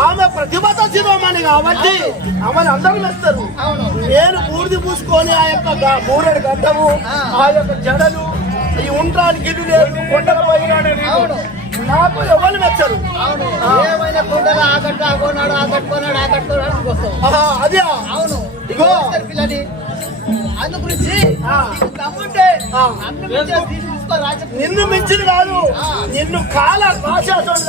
ఆమె ప్రతిభత శివమని కాబట్టి ఆమెను అందరూ మెస్తారు. నేను బూడిది పూసుకొని ఆ యొక్క మూరెడు గడ్డము ఆ యొక్క జడలు ఈ ఉండ్రాని గిడ్డు లేదు కొండలు పోయినాడు నాకు ఎవరు మెచ్చరు. ఏమైనా కొండలు ఆగట్టు ఆగొన్నాడు ఆగట్టుకున్నాడు ఆగట్టుకున్నాడు అదే అవును ఇగో పిల్లని అందు గురించి తమ్ముంటే నిన్ను మించింది కాదు నిన్ను కాల చూడు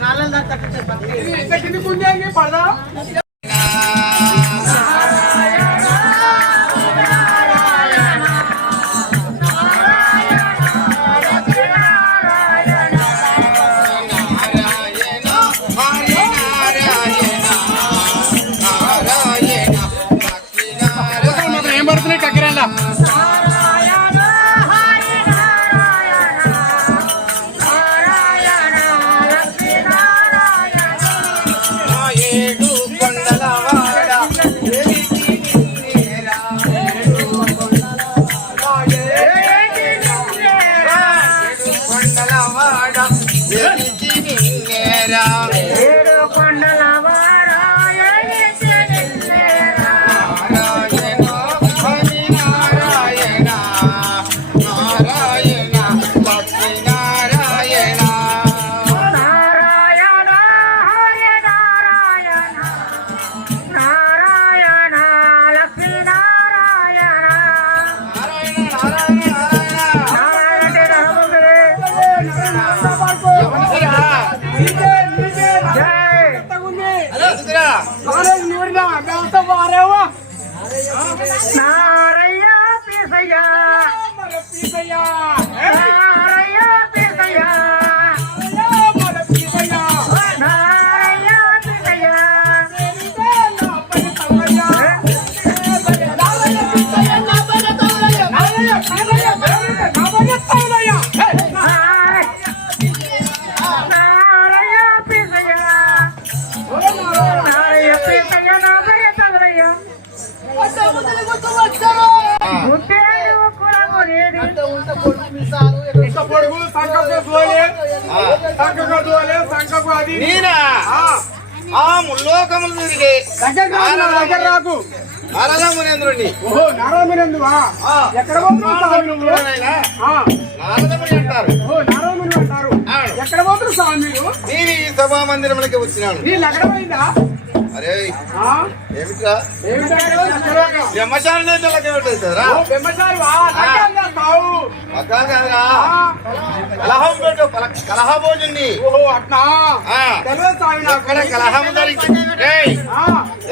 కాలం పడదా ఏం పడుతున్నాయి టక్కరల్లా ముల్లోకములు తిరిగి నారదమునేంద్రుడిని ఎక్కడ నారదముని అంటారు. ఎక్కడ పోతున్నారు స్వామి మీరు? నేను ఈ సభా మందిరంలోకి వచ్చినాను. నీళ్ళు ఎక్కడ పోయిందా? అరే ఏమిట్రా బ్రహ్మచారి కలహం పెట్టు కలహభోజుని ఎక్కడ కలహం జరిగితే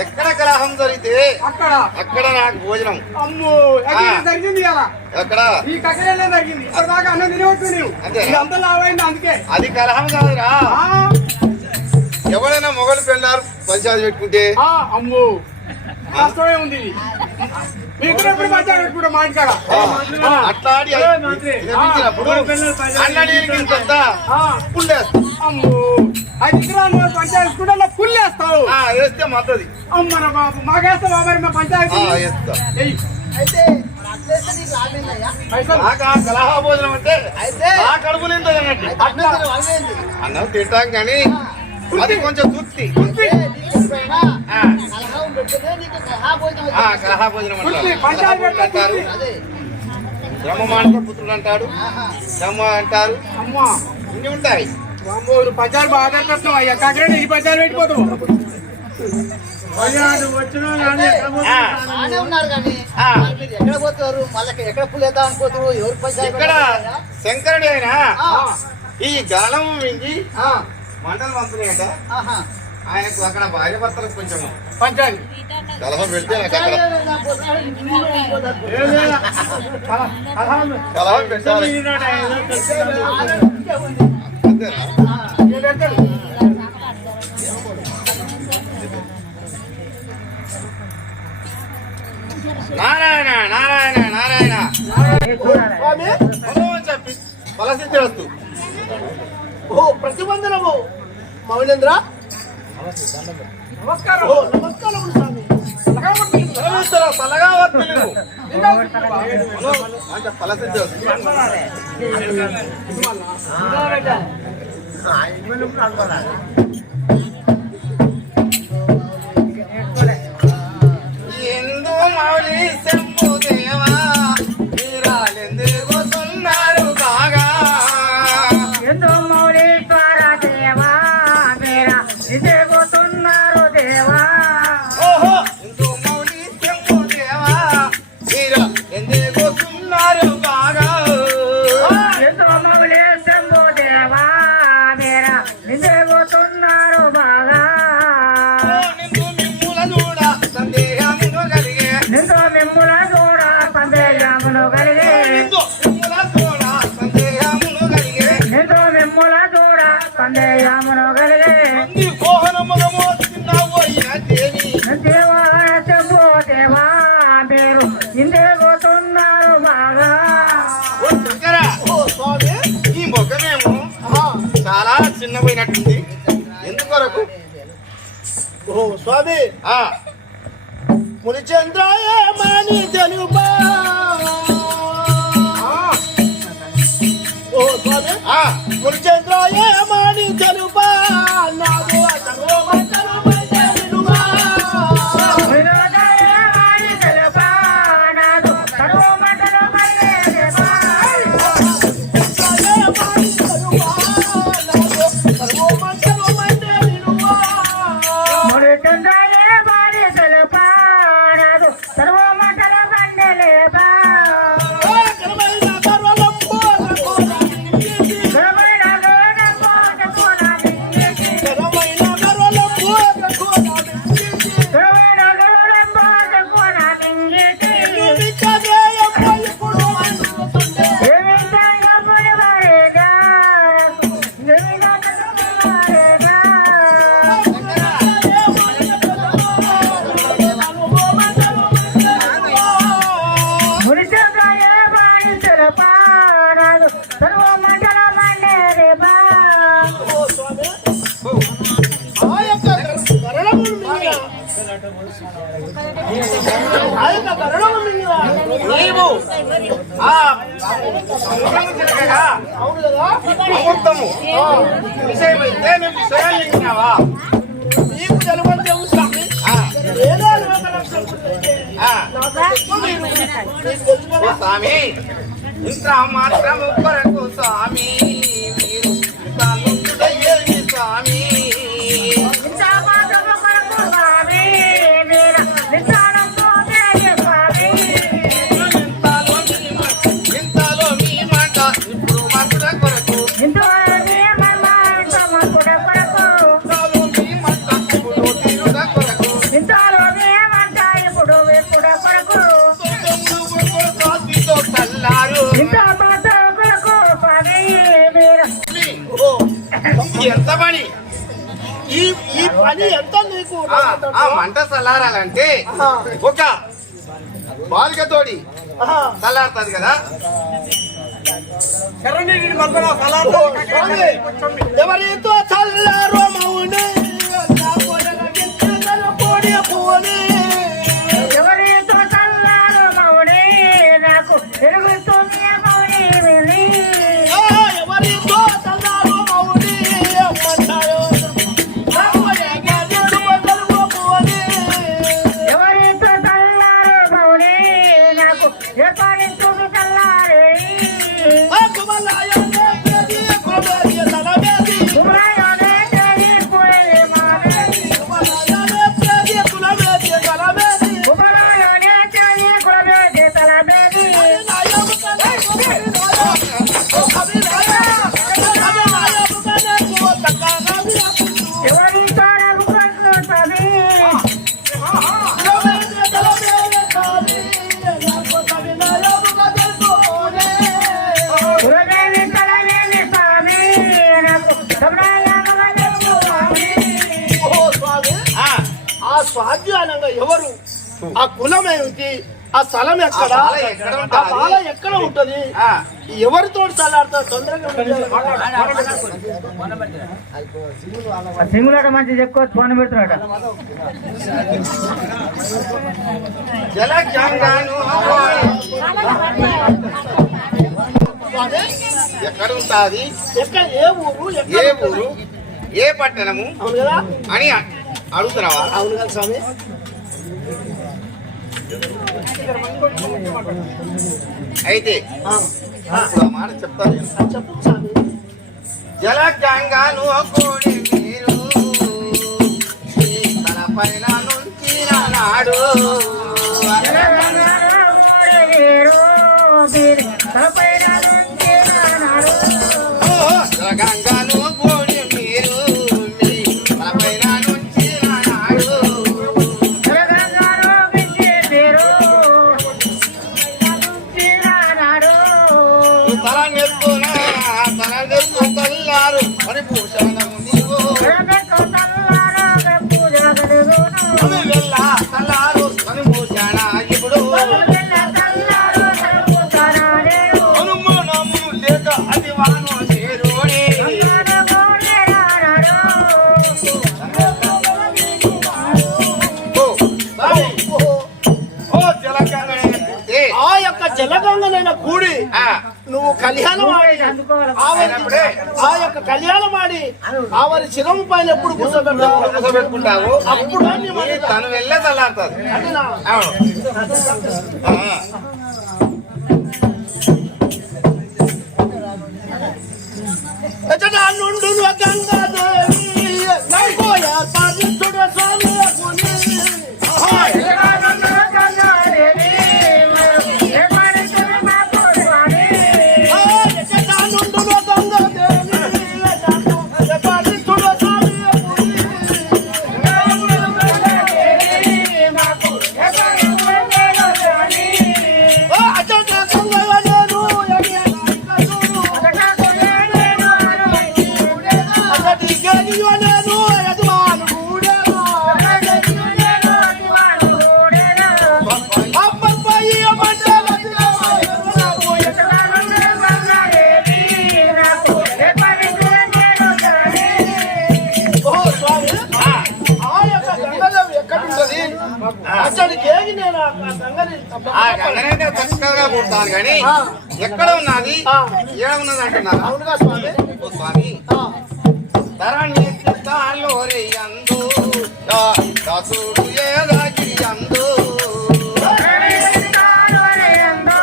ఎక్కడ కలహం జరిగితే అక్కడ నాకు భోజనం జరిగింది ఎక్కడ జరిగింది అన్నం తినవచ్చు అందుకే అది కలహం కాదురా. ఎవరైనా మొగలు పెళ్ళారు పంచాయతీ పెట్టుకుంటే అమ్మో కష్టమే ఉంది. మీకు ఎప్పుడు పంచాయతీ పెట్టుకుంటా మా ఇంటికాడ అట్లాడి అమ్మో అది పంచాయతీ కూడా పుల్లేస్తావు వేస్తే మద్దది అమ్మన బాబు మాకేస్తావా మరి మా పంచాయతీ అయితే కలహాభోజనం అంటే నా కడుపు నిందన్నట్టు అన్నం తింటాం కానీ అది కొంచెం తృప్తి. కలహాభోజనం అంటారు. బ్రహ్మమానస పుత్రులు అంటాడు, బ్రహ్మ అంటారు, ఇన్ని ఉంటాయి. పంచాలు బాగా అయ్యా కాకపోతే ఈ పంచాలు పెట్టిపోతావు ఉన్నారు కానీ ఎక్కడ పోతారు మళ్ళీ ఎక్కడ పులేద్దాం అనుకోతారు ఎవరు పంచాయతీ ఇక్కడ శంకరుడు అయినా ఈ గాలం మింగి మంటలు పంపుతాయట. ఆయనకు అక్కడ భార్య భర్తలకు కొంచెం పంచాలి కలహం పెడితే నాకు అక్కడ ఏం లేదు. కలహం పెట్టాలి అంతేనా? ఏం పెడతాడు? నారాయణ నారాయణ నారాయణ స్వామి మనోహన్ చెప్పి ఫలసిద్ధి ఓ ప్రతిబంధనము మౌనేంద్ర నమస్కారం ఓ నమస్కారం స్వామి చల్లగా వర్తిల్లు ఫలసిద్ధి ఎందు మౌలి శంభు దేవా మీరాలెందుకు సున్నారు కాగా ఎందు మౌళీశ్వర దేవా మీరా నిజగుతున్నారు దేవా ఓహో ఎందు మౌలి శంభు దేవా మీరా ఎందుకు సున్నారు కాగా ఎందు మౌళీ శంభు దేవా మీరా నిజగుతున్నారు బాగా నిందు మిమ్ముల దూడ సందేహమును కలిగే నిందు మిమ్ముల దూడ సందేహమును కలిగే నిందు మిమ్ముల దూడ సందేహమును కలిగే నిందు మిమ్ముల దూడ సందేహమును కలిగే నీ మోహనముగము చిన్నవైన దేవి దేవా శంభు దేవా మీరు నిజగుతున్నారు బాగా ఓ శంకర ఓ స్వామి ఈ ముఖమేమో చాలా చిన్నపోయినట్టుంది ఎందుకొరకు ఓ స్వామి ఆ మునిచంద్రాయ మాని తెలుపా ఓ స్వామి ఆ మునిచంద్రాయ మాని తెలుపా నాదు అతను మంటలు మంటలుమా విరోధయాని తెలుపా నాదు సర్వమంటలు మల్లేదేవా ముడి చంద్రాయే వాడి తెలుపా నాదు సర్వమంటలు మండలేపా గరమైన గరడంబో కోనా నింగేసి గరమైన గరడంబో కోనా నింగేసి ఏమిటంగా పులివారేగా ఏమిటంగా పులివారేగా మురిచంద్రాయే వాడి తెలుపా నాదు సర్వమంటలు మండలేపా నీవు ఆ ముఖము తిరగగా అవును కదా అమృతము విషయమైతే నువ్వు విషయాలు విన్నావా నీకు తెలవంతే స్వామి ఆ, ఏదో లోకరక్షకుడికి ఆ. నీకు తెలుసు ఓ కదా స్వామి ఇంత మాత్రము కొరకు స్వామి మీరు ఇంత నొప్పుడయ్యేది స్వామి నిత్యామాతము కొరకు స్వామి మీరు నిత్యానందో దేవి స్వామి ఇంతలో మీ మాట ఇప్పుడు మధుర కొరకు ఇంతవరకు మన్మాంతముకుడ కొరకు ఇంతలో మీ మాట ఇప్పుడు తీరుడ కొరకు ఇంతలో ఏమంట ఇప్పుడు వెప్పుడు కొరకు స్వామితో కల్లారు ఇంత మాత కొరకు స్వామి మీరు ఓ ఎంత పని ఈ ఈ పని ఎంత నీకు ఆ మంట చల్లారాలంటే ఒక బాలికతోడి ఆహా. చల్లారుతుంది కదా శరణి మధ్యన ఓ స్వామి, ఎవరితో చల్లారో మౌని నా కొడల గిత్తల కోడి పూని ఎవరితో చల్లారు మౌని నాకు తిరుగుతుంది మౌని వెళ్ళి ఆ, ఎవరితో చల్లారో మౌని అమ్మన్నాయో నా కొడల గిత్తల పూని ఎవరితో చల్లారు మౌని నాకు ఎప్పటి చూపి చల్లారే ఆ కుమలాయనే ప్రతి కుమలాయ తలవేది కుమరాయోనే దేవి పులి స్వాధ్యానంగా ఎవరు, ఆ కులం ఏమిటి, ఆ స్థలం ఎక్కడ, ఆ బాల ఎక్కడ ఆ ఉంటది? బాల ఎక్కడ ఉంటది, ఆ, ఎవరితో తలాడతారు తొందరగా సింగులాట మంచి చెప్పుకోవచ్చు ఫోన్ పెడుతున్నాడ జలగంగాను ఎక్కడ ఉంటాది, ఎక్కడ, ఏ ఊరు, ఏ ఊరు, ఏ పట్టణము అవును కదా, అని అడుగుతున్నావా? అవును కదా స్వామి. అయితే ఆ, ఇప్పుడు ఆ మాట చెప్తాను నేను. చెప్పు స్వామి. జలగంగాను కోడి మీరు తన పైన నుంచి నాడు జలగంగాను కోడి మీరు తన పైన నుంచి నాడు తల నెత్తు తల్లారు మరి భూషణము నీవు తల్లారు మరి భూషణ ఇప్పుడు అనుమానము లేక అది వాను చేరుడి ఓ జలగంగనే ఆ యొక్క జలగంగనైన కూడి నువ్వు కళ్యాణం ఆడి ఆ యొక్క కళ్యాణం ఆడి ఆవిడ శిరము పైన ఎప్పుడు కూర్చోబెడతావు, పెట్టుకుంటావు అప్పుడు నీ మనసు తను వెళ్ళే తల్లాడుతుంది. అంటేనా? అవును. ఎచ్చటా నుండు గంగాదేవి నాకు ఏర్పాటు స్వామి పుని. ఎచ్చటా నుండు గంగాదేవి నాకు ఏర్పాటు స్వామి పుని. అచ్చటా గంగవనేను అచ్చటి గేలివనేను యజమాను కూడేను. అప్పపై మండలతి ఓ స్వామి, ఆ యొక్క గంగదేవి ఎక్కడ ఉంటది? అచ్చటి గేగి నేను ఆ గంగని ఆ గంగనైతే చక్కగా పుడతాను కానీ ఎక్కడ ఉన్నది, ఏడ ఉన్నది అంటున్నారా? అవునుగా స్వామి. ఓ స్వామి, ఆ, ధరణి చిత్తాలోరి అందు దాసుడు ఏదాగి అందు ధరణి చిత్తాలోరి అందు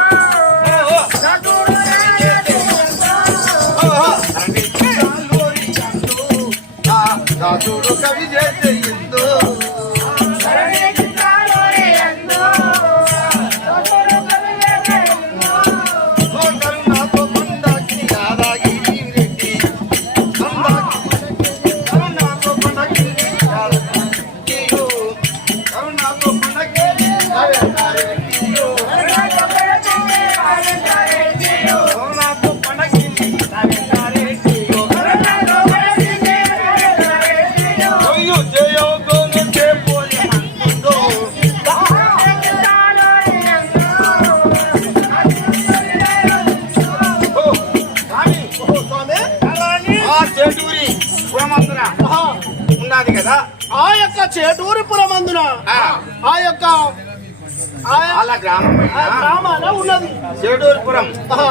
దాసుడు కవి చేసే ఇందు కరుణాతో కొండకి యాదాగి రెడ్డి కరుణాతో కొండకి యాదాగి కరుణాతో కొండకి కరుణాతో కొండకి అయ్యో జయోగోను చేపోలి అందో స్వామి, ఓ స్వామి. ఆ చేటూరి పురమందున ఆహా. ఉన్నది కదా ఆ యొక్క చేటూరిపురమందున ఆ యొక్క వాళ్ళ గ్రామం ఆ గ్రామాన ఉన్నది. చేటూరిపురం ఆహా.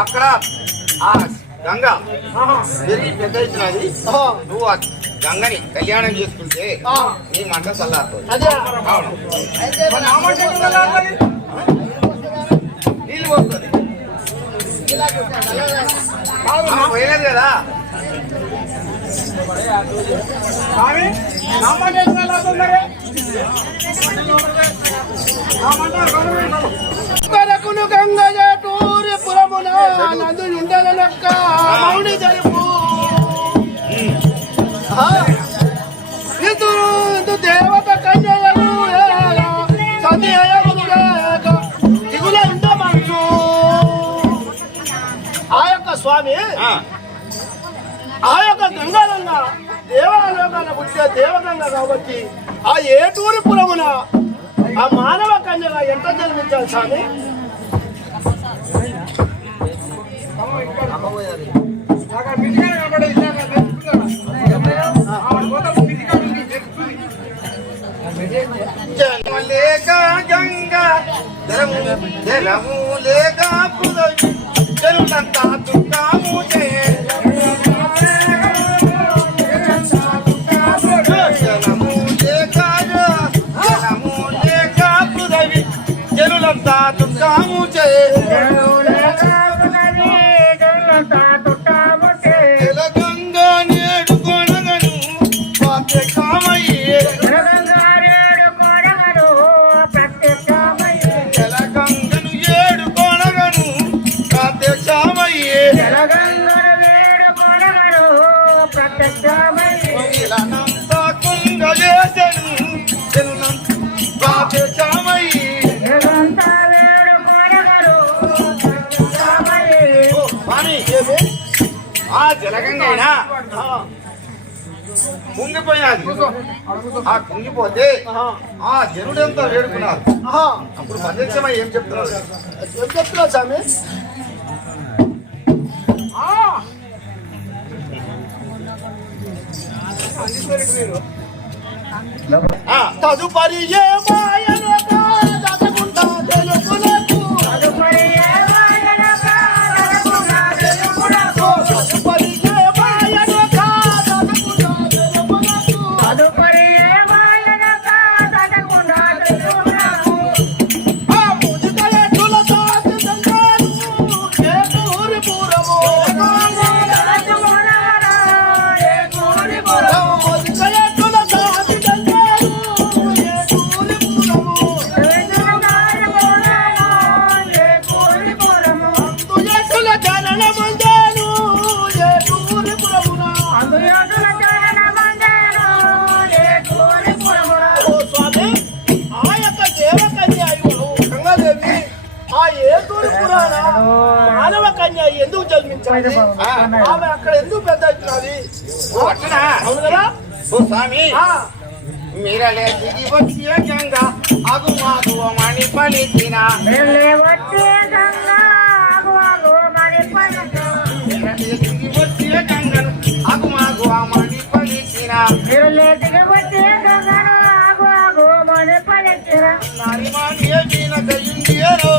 అక్కడ ఆ గంగ ఆహా. పెరిగి పెద్ద ఇచ్చినది. ఆహా. నువ్వు ఆ గంగని కళ్యాణం చేసుకుంటే ఆ. నీ మంట చల్లారుతుంది. అదే అవును. మరి ఆ మంట ఎట్లా చల్లారుతుంది? నీళ్ళు పోస్తుంది. పోయలేదు కదా స్వామి నా మాట ఎట్లా లాగుతున్నారు? నా మాట గౌరవించాలి. కొరకును గంగ చేటూరిపురమున నందు ఉండలనక్క మౌని జరుపు. ఇందు దేవత కన్యయగు సతీయగులు దిగుల ఇంత మనసు. ఆ యొక్క స్వామి ఆ యొక్క గంగాలంగా దేవాలోకాల పుట్టే దేవగంగ కాబట్టి ఆ ఏటూరి పురమున ఆ మానవ కన్యగా ఎంత జన్మించాలి స్వామి? అక్కడ బిజిగా కనబడే ఇల్లాగా నేర్చుకున్నాడా? ఆవిడ పోతే బిజిగా ఉంది, నేర్చుకుంది. జలము లేక గంగా జలము లేక పుదవి జనులంతా దుఃఖము చేయ జలము లేక పుదవి జనులంతా దుఃఖము చేయ జలగంగా నేడు కొనగను ప్రత్యక్షమయ్యే జలగంగను ఏడు కొనగను ప్రత్యక్షమయ్యే జలనంతా కుంగజేసెను జలనంతా ప్రత్యక్షమయ్యే ఆ జలగంగైనా కుంగిపోయినది. ఆ కుంగిపోతే ఆ జనుడంతా వేడుకున్నారు. అప్పుడు ప్రత్యక్షమై ఏం చెప్తున్నారు? ఏం చెప్తున్నావు స్వామి? తదుపరి ఏ మాయను దాచుకుంటా తెలుపులకు తదుపరి ఏ మాయను దాచుకుంటా తెలుపులకు ఆ ముజికల తులసాతి సంగారు ఏటూరి పురము ముజికల తులసాతి సంగారు ఏటూరి పురము అందుయటుల జనన మందేను ఏటూరి పురమున ఓ స్వామి, ఆ యొక్క దేవకన్య గంగాదేవి ఆ ఏటూరి పురాణ మానవ కన్య ఎందుకు జన్మించాలి? ఆమె అక్కడ ఎందుకు పెద్ద అవుతున్నది? ఓ అట్లనా? అవును కదా? ఓ స్వామి, ఆ, మీరలే దిగి వచ్చి గంగా అగు మాకు మణి పలికిన మీరలే దిగి వచ్చి గంగను అగు మాకు మణి పలికిన నరిమానియ వీణ దయుండియను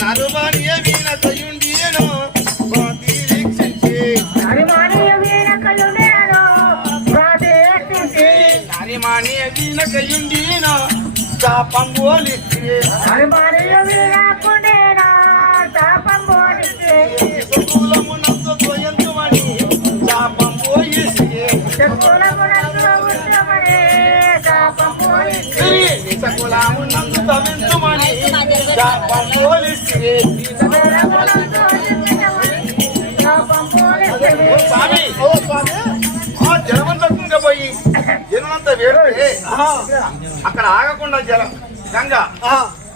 నరుమానియ వీణ దయుండియను బాతి వీక్షించి నరిమానియ వీణ కయుండియను శాపం పోలిస్తే కులమునందు పోయంతుమని శాపం పోయిస్తే కులమునందు తవింతుమని శాపం పోలిస్తే స్వామి, ఓ స్వామి, ఆ జలమంతా కుంగపోయి జనులంతా వేడితే ఆ, అక్కడ ఆగకుండా జలం గంగా ఆ,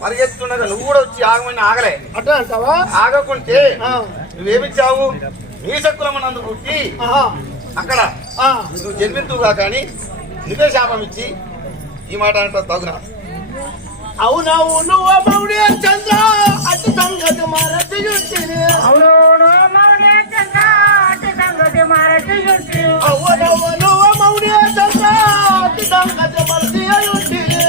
పరిగెత్తుండగా నువ్వు కూడా వచ్చి ఆగమని ఆగలే. అట్లా అంటావా? ఆగకుంటే ఆ, నువ్వేమిచ్చావు? నీ శకులమనందు పుట్టి ఆహా, అక్కడ ఆ, నువ్వు జన్మింతువుగా కానీ నువ్వే శాపం ఇచ్చి ఈ మాట అంటే తగునా? అవునవును ఓ మౌడి చంద్ర అటు సంగతి మరచి చూసిని అవునవును ఓ మౌడి చంద్ర అటు సంగతి మరచి చూసిని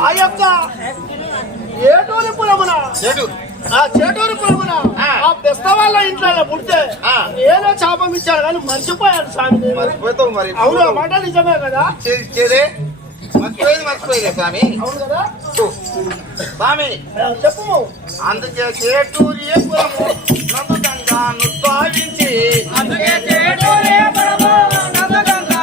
ఆ యొక్క ఏటూరి పురమున ఆ చేటూరి పురమున ఆ బెస్త వాళ్ళ ఇంట్లో పుడితే నేనే శాపం ఇచ్చాను కానీ మర్చిపోయాను స్వామి. మర్చిపోతావు మరి. అవును, ఆ మాట నిజమే కదా. మర్చిపోయేది స్వామి. అవును కదా స్వామి. చెప్పు. అందుకే చేటూరి పురము నందుగంగా భావించి అందుకే చేటూరి పురము నందుగంగా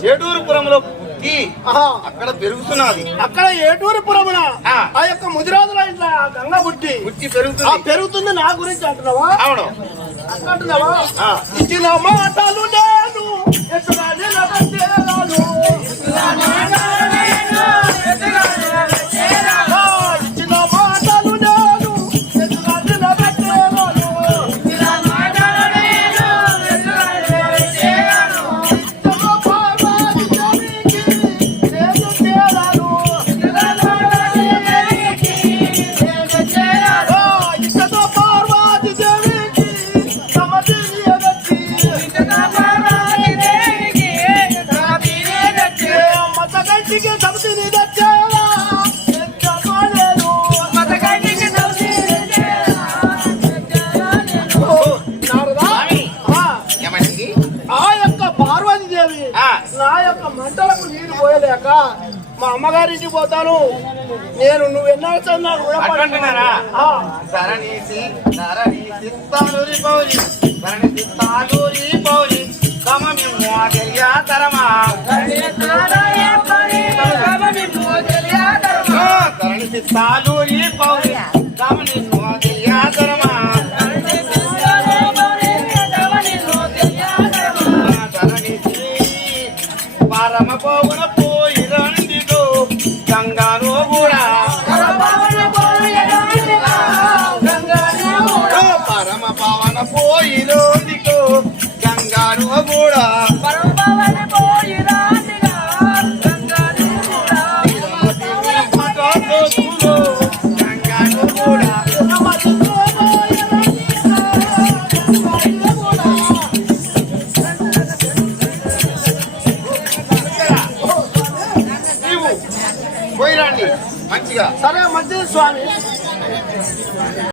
చేటూరుపురంలో పుట్టి ఆహా. అక్కడ పెరుగుతున్నది. అక్కడ ఏటూరుపురమున ఆ. ఆ యొక్క ముదిరాజుల ఇంట్లో ఆ గంగ పుట్టి పుట్టి ఆ పెరుగుతుంది. పెరుగుతుంది నా గురించి అంటున్నావా? అవును. అంటున్నావా? ఆ. ఇచ్చిన మాటలు నేను ఎత్తుగా నిలబెట్టేలాను. ఆ, ఇచ్చిన మాటలు నేను ఎత్తుగా నిలబెట్టేలాను. ఇత్తలో పార్వతి దేవికి నేను చేరాను. ఆ, ఇత్తలో పార్వతి దేవికి సమధిని ఎదచి. మతగంటికి సమధిని తెచ్చేలా ఎంతమానేను. ఓ, నారదా? స్వామి. ఆ, ఏమైంది? ఆ యొక్క పార్వతీదేవి ఆ. నా యొక్క మంటలకు నీరు పోయలేక మా అమ్మగారింటికి పోతాను. నేను నువ్వు ఎన్నో నాకు అటువంటినారా? ఆ, ధరణీసి తాలూరి పౌరి ధరణీసి తాలూరి పౌరి సమమి మోదరియా తరమా ధరణీసి తాలూరి పౌరి సమమి మోదరియా తరమా ధరణీసి పరమ పౌన పోయి రండిదో గంగాను కూడా పరమ పవన పోయి రోదికో గంగాను కూడా గంగాను కూడా నీవు పోయిరండి మంచిగా. సరే మంచిది స్వామి.